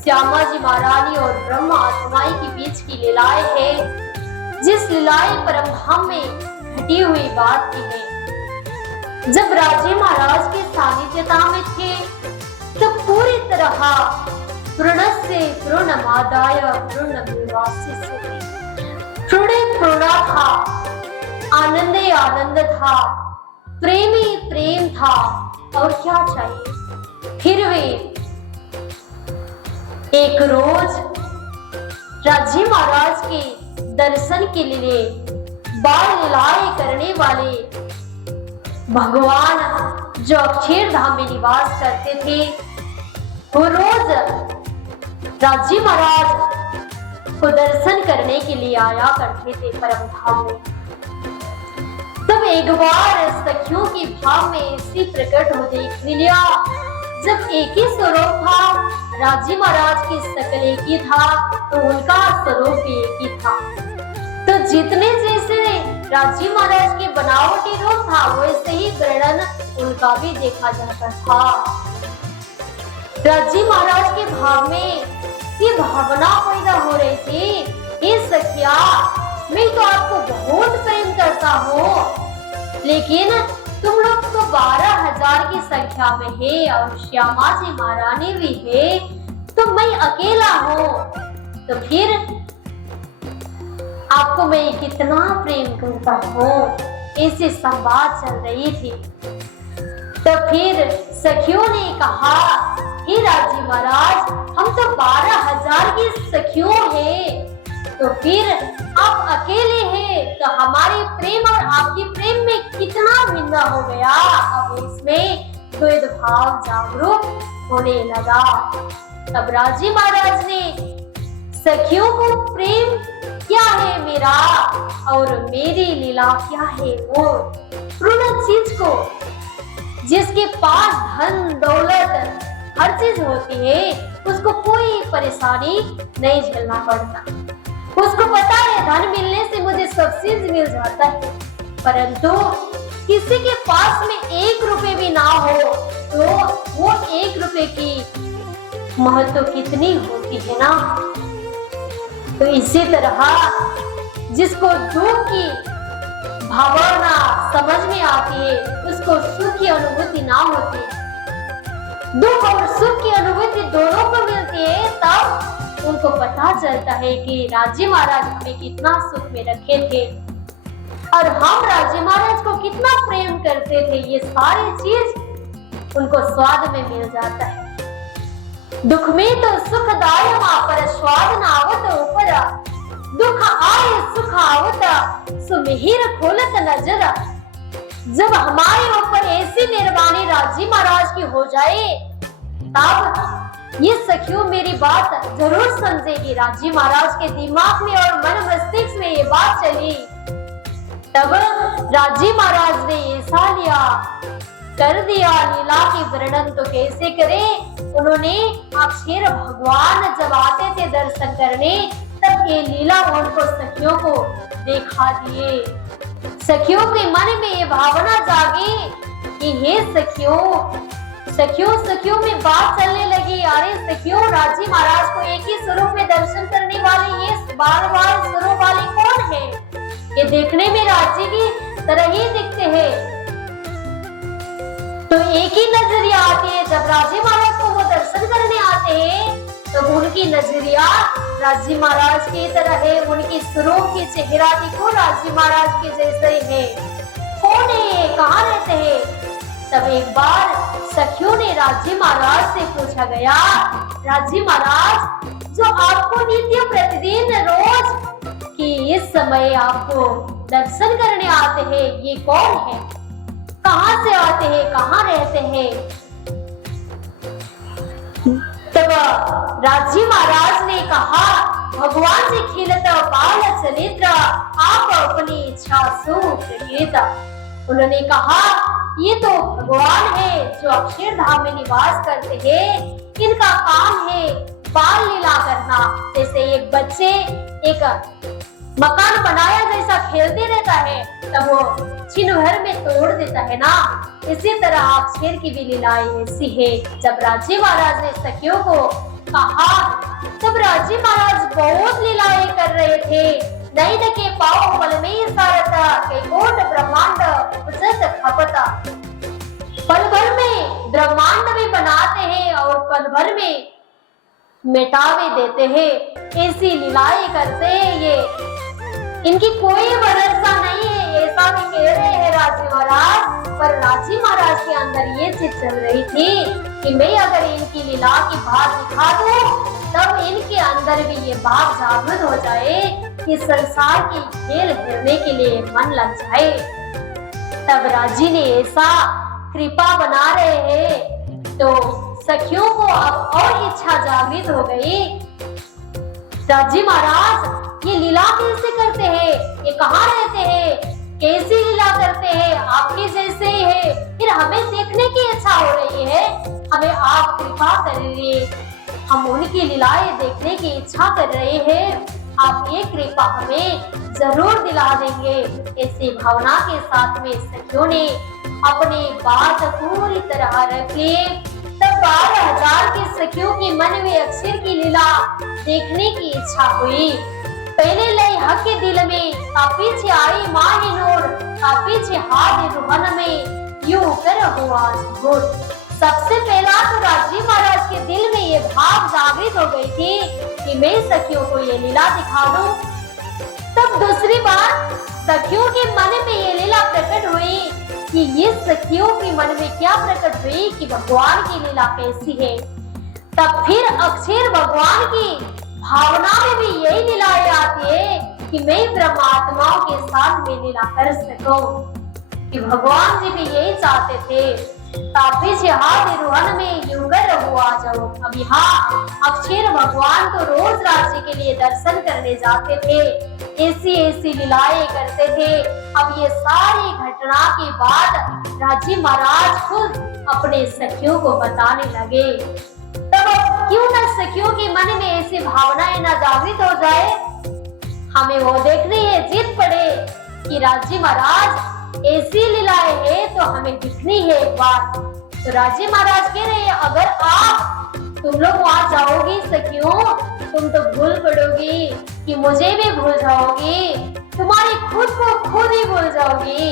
श्यामा जी महारानी और ब्रह्म आत्माई के बीच की लीलाएं है, जिस लीलाएं परमधाम में घटी हुई बात की है। जब राजे महाराज के सानिध्यता में थे तब पूरी तरह पूर्णस्य पूर्णमादाय पूर्णमेवावशिष्यते पूर्णे पूर्णा था, आनंद ही आनंद था, प्रेम ही प्रेम था, और क्या चाहिए। फिर वे एक रोज राजे महाराज के दर्शन के लिए बाल लीलाएं करने वाले भगवान जो अक्षरधाम में निवास करते थे, वो रोज राजे महाराज को दर्शन करने के लिए आया करते थे परमधाम में। तब एक बार सखियों के भाव में ऐसी प्रकट हो देख लिया, जब एक ही स्वरूप था, राजे महाराज की शकल एक ही था, तो उनका स्वरूप भी एक ही था। तो जितने जैसे राजे महाराज के बनावटी रूप था, वैसे ही वर्णन उनका भी देखा जाता था। राजे महाराज के भाव में ये भावना पैदा हो रही थी, हे सखिया, मैं तो आपको बहुत प्रेम करता हूँ, लेकिन तुम लोग तो 12,000 की संख्या में है और श्यामा जी महारानी भी है, तो मैं अकेला हूँ, तो फिर आपको मैं कितना प्रेम करता हूँ। ऐसे संवाद चल रही थी। तो फिर सखियों ने कहा, हे राजे महाराज, हम तो 12,000 की सखियों हैं, तो फिर आप अकेले हैं, तो हमारे प्रेम और आपके प्रेम में कितना भिन्न हो गया। अब इसमें द्वैध भाव जागरूक होने लगा। तब राजे महाराज ने सखियों को प्रेम क्या है मेरा और मेरी लीला क्या है, वो पूर्ण चीज को, जिसके पास धन दौलत हर चीज होती है, उसको कोई परेशानी नहीं झेलना पड़ता। उसको पता है धन मिलने से मुझे सब चीज मिल जाता है, परंतु किसी के पास में 1 रुपए भी ना हो तो वो 1 रुपए की महत्व कितनी होती है ना। तो इसी तरह जिसको दुख की भावना समझ में आती है, उसको सुख की अनुभूति ना होती। दुख और सुख की अनुभूति दोनों को मिलती है, तब उनको पता चलता है कि राजे महाराज हमें कितना सुख में रखे थे और हम राजे महाराज को कितना प्रेम करते थे। ये सारी चीज उनको स्वाद में मिल जाता है। दुख में तो सुखदाय मां पर स्वाद न आवत ऊपर, दुख आए सुख आवत सुमिहिर खोलत नजर। जब हमारे ऊपर ऐसी मेहरबानी राजे महाराज की हो जाए, तब ये सखियों मेरी बात जरूर समझेगी। राजे महाराज के दिमाग में और मन मस्तिष्क में ये बात चली। तब राजे महाराज ने ऐसा लिया कर दिया, लीला की वर्णन तो कैसे करें। उन्होंने अक्षर भगवान जब आते थे दर्शन करने, तब ये लीला उनको सखियों को देखा दिए। सखियों के मन में ये भावना जागी कि हे सखियों में बात चलने लगी। अरे सखियों, राजे महाराज को एक ही स्वरूप में दर्शन करने वाले ये बार-बार स्वरूप वाले कौन है? ये देखने में राजे की तरह ही दिखते हैं। तो एक ही नजरिया आती है। जब राजे महाराज को वो दर्शन करने आते हैं, तो उनकी नजरिया राजे महाराज की तरह है। उनकी स्वरूप की चेहरा देखो राजे महाराज के जैसे ही है। कौन है, कहाँ रहते हैं? तब एक बार सखियों ने राजे महाराज से पूछा गया, राजे महाराज, जो आपको नित्य प्रतिदिन रोज की इस समय आपको दर्शन करने आते हैं, ये कौन है? कहाँ से आते हैं, कहाँ रहते हैं? तब राजे महाराज ने कहा, भगवान से खिलता बाल चरित्र, आप अपनी इच्छा सूख। उन्होंने कहा, ये तो भगवान है जो अक्षरधाम में निवास करते हैं। इनका काम है बाल लीला करना। जैसे एक बच्चे एक मकान बनाया जैसा खेलते रहता है, तब वो छिन भर में तोड़ देता है ना, इसी तरह अक्षर की भी लीलाएं ऐसी है। जब राजे महाराज ने सखियों को कहा तब राजी महाराज बहुत लीलाएं कर रहे थे। नैन के पाँव पल में सारता, कई कोट ब्रह्मांड उजत खपता। पल भर में ब्रह्मांड भी बनाते हैं और पल भर में मिटावे देते हैं। ऐसी लीलाएं करते हैं ये, इनकी कोई भरोसा नहीं है, ऐसा भी कह रहे हैं राजी महाराज। पर राजी महाराज के अंदर ये चीज चल रही थी कि मैं अगर इनकी लीला की बात दिखा दूं, तब इनके अंदर भी ये बात जागृत हो जाए कि संसार की खेल खेलने के लिए मन लग जाए। तब राजी ने ऐसा कृपा बना रहे हैं तो सखियों को अब और इच्छा जागृत हो गई। राजी महाराज ये लीला कैसे करते हैं, ये कहाँ रहते हैं, कैसी लीला करते हैं, आपके जैसे ही है, फिर हमें देखने की इच्छा हो रही है, हमें आप कृपा करिए, हम उनकी लीलाएं देखने की इच्छा कर रहे हैं, आप ये कृपा हमें जरूर दिला देंगे। ऐसी भावना के साथ में सखियों ने अपनी बात पूरी तरह रख ली। तब 12,000 की सखियों के मन में अक्षर की लीला देखने की इच्छा हुई। पहले लय हक के दिल में, पीछे आई माहिनूर, पीछे हाथ रुहन में, यूं कर हुआ झूठ। सबसे पहला तो राजी महाराज के दिल में ये भाव जागृत हो गई थी कि मैं सखियों को ये लीला दिखा दूं। तब दूसरी बार सखियों के मन में ये लीला प्रकट हुई कि ये सखियों के मन में क्या प्रकट हुई कि भगवान की लीला कैसी है। तब फिर अक्षर भगवान की भावना में भी यही लीलाएं आती है कि मैं ब्रह्मात्माओं के साथ में लीला कर सकूं, कि भगवान जी भी यही चाहते थे। तापीछे हाथ रुहन में युगर हुआ जाओ। अब यहाँ अक्षर भगवान तो रोज राज्य के लिए दर्शन करने जाते थे, ऐसी ऐसी लीलाएं करते थे। अब ये सारी घटना के बाद राजी महाराज खुद अपने सखियों को बताने लगे। तब क्यों न सखियों के मन में ऐसी भावनाएं न जागृत हो जाए, हमें वो देखनी है, जिद पड़े कि राजी महाराज ऐसी लीलाएं है तो हमें दिखनी है एक बार। तो राजी महाराज कह रहे हैं अगर तुम लोग वहां जाओगी सखियों, तुम तो भूल पड़ोगी कि मुझे भी भूल जाओगी, तुम्हारी खुद को खुद ही भूल जाओगी।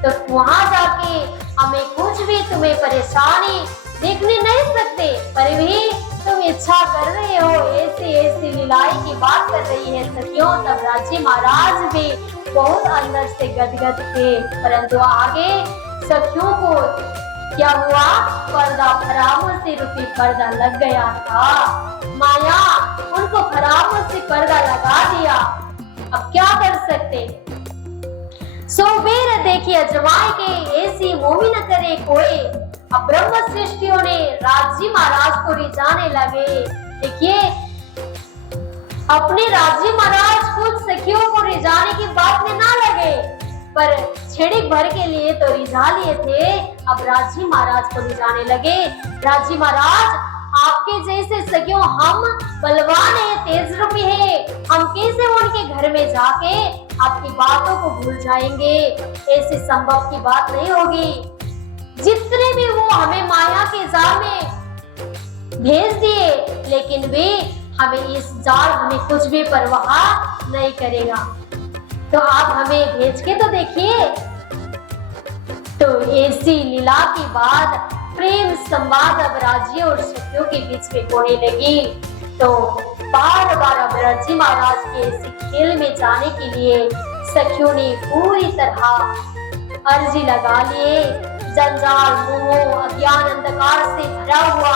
तो वहां जाके हमें कुछ भी तुम्हें परेशानी देखने नहीं सकते, पर भी तुम इच्छा कर रहे हो, ऐसी ऐसी लीलाएं की बात कर रही है सखियों। तब राजी महाराज भी बहुत अंदर से गदगद थे, परंतु आगे सखियों को क्या हुआ, पर्दा फरामोश से रूपी पर्दा लग गया था। माया उनको फरामोश से पर्दा लगा दिया। अब क्या कर सकते, सो वीर देखिए अजमाए के, ऐसी मोमी न करे कोई। अब ब्रह्म सृष्टियों ने राजी महाराज को रिझाने लगे। देखिए अपने राजी महाराज खुद सखियों को रिझाने की बात में ना लगे, पर क्षणिक भर के लिए तो रिझा लिए थे। अब राजी महाराज को रिझाने लगे। राजी महाराज आपके जैसे सखियों हम बलवान है, तेज रूपी है, हम कैसे उनके घर में जाके आपकी बातों को भूल जाएंगे, ऐसे संभव की बात नहीं होगी। जितने भी वो हमें माया के जाल में भेज दिए, लेकिन वे हमें इस जाल हमें कुछ भी परवाह नहीं करेगा। तो आप हमें भेज के तो देखिए। तो ऐसी लीला के बाद प्रेम संवाद अब राजी और सखियों के बीच में होने लगी। तो बार बार अब राजी महाराज के ऐसे खेल में जाने के लिए सखियों ने पूरी तरह अर्जी लगा लिए। जंजाल मोह अज्ञान अंधकार से भरा हुआ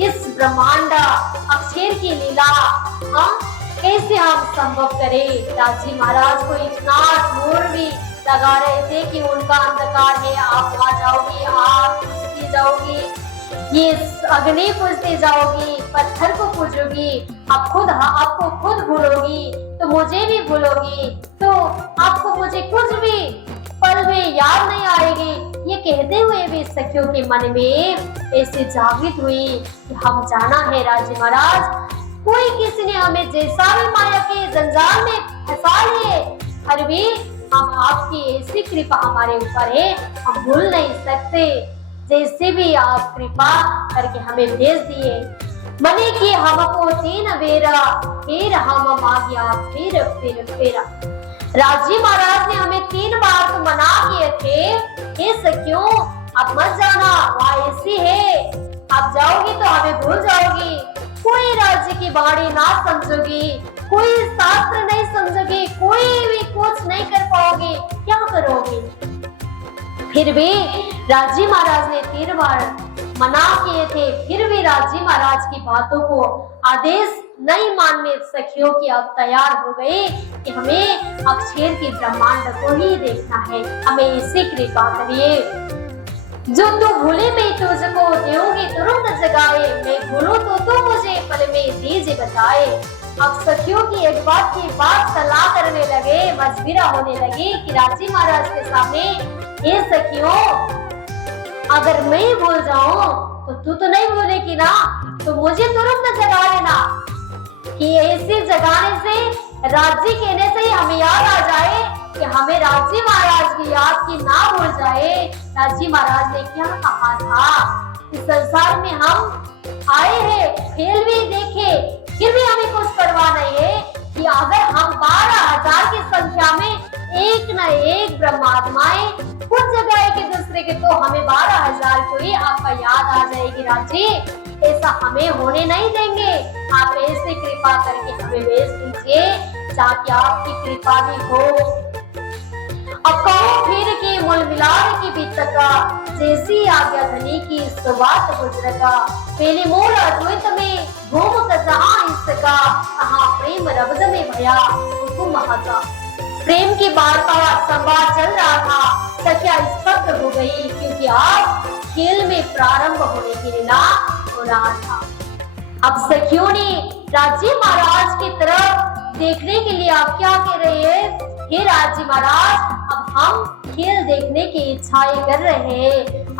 इस ब्रह्मांड अक्षर की लीला हम कैसे हम संभव करें। राजी महाराज को इतना जोर भी लगा रहे थे कि उनका अंधकार है, आप वहां जाओगी, आप पूजती जाओगी, ये अग्नि पूजती जाओगी, पत्थर को पूजोगी, आप खुद आपको खुद भूलोगी तो मुझे भी भूलोगी, तो आपको मुझे कुछ भी पल में याद नहीं आएगी। ये कहते हुए भी सखियों के मन में ऐसे जागृत हुई कि हम जाना है राजी महाराज, कोई किसी ने हमें जैसा भी माया के जंजाल में फंसा लिए, फिर भी हम आपकी ऐसी कृपा हमारे ऊपर है, हम भूल नहीं सकते। जैसे भी आप कृपा करके हमें भेज दिए, मने कि हमको 3 बेरा, फिर हम मांगिया फिर फेरा। राजी महाराज ने हमें 3 बार तो मना किए थे, हे सखियों अब मत जाना, वहाँ ऐसी है, आप जाओगी तो हमें भूल जाओगी, कोई राज्य की बाणी ना समझोगी, कोई शास्त्र नहीं समझोगी, कोई भी कुछ नहीं कर पाओगी, क्या करोगी। फिर भी राजी महाराज ने 3 बार मना किए थे, फिर भी राजी महाराज की बातों को आदेश नहीं मानने सखियों की अब तैयार हो गई कि हमें अब शेर की ब्रह्मांड को ही देखना है, हमें इसी कृपा करिए। जो तू भूले मैं तुझको देऊंगी तुरंत जगाए, मैं भूलूं तो तू मुझे पल में दीजिए बताए। अब सखियों की एक बात की बात सलाह करने लगे, मजबूरा होने लगी कि राजी महाराज के सामने, ये सखियों अगर मैं भूल जाऊं तो तू तो नहीं भूलेगी ना, तो मुझे तुरंत जगा लेना, कि ऐसे जगाने से राजी कहने से ही हमें याद आ जाए कि हमें राजी महाराज की याद की ना भूल जाए। राजी महाराज ने क्या कहा था, इस संसार में हम आए हैं, खेल भी देखे, फिर भी हमें कुछ परवाह नहीं है कि अगर हम 12,000 की संख्या में एक न एक ब्रह्मात्माएं कुछ जगह के दूसरे के, तो हमें 12,000 को ही आपका याद आ जाएगी राजी, ऐसा हमें होने नहीं देंगे। आप ऐसे कृपा करके हमें भेज दीजिए ताकि आपकी कृपा भी हो। अब कहो फिर के मूल मिलाप की बीतका, जैसी आज्ञा धनी की सुबात गुजरका, पहले मूल अद्वैत में घूम कर जहाँ इसका, कहाँ प्रेम रब्द में भया हुकुम महका। प्रेम की वार्ता संवाद चल रहा था, सखिया स्तब्ध हो गई, क्योंकि आज खेल में प्रारंभ होने की लीला हो रहा था। अब सखियों ने राजी महाराज की तरफ देखने के लिए आप क्या कह रहे हैं, हे राजी महाराज अब हम खेल देखने की इच्छाएं कर रहे हैं।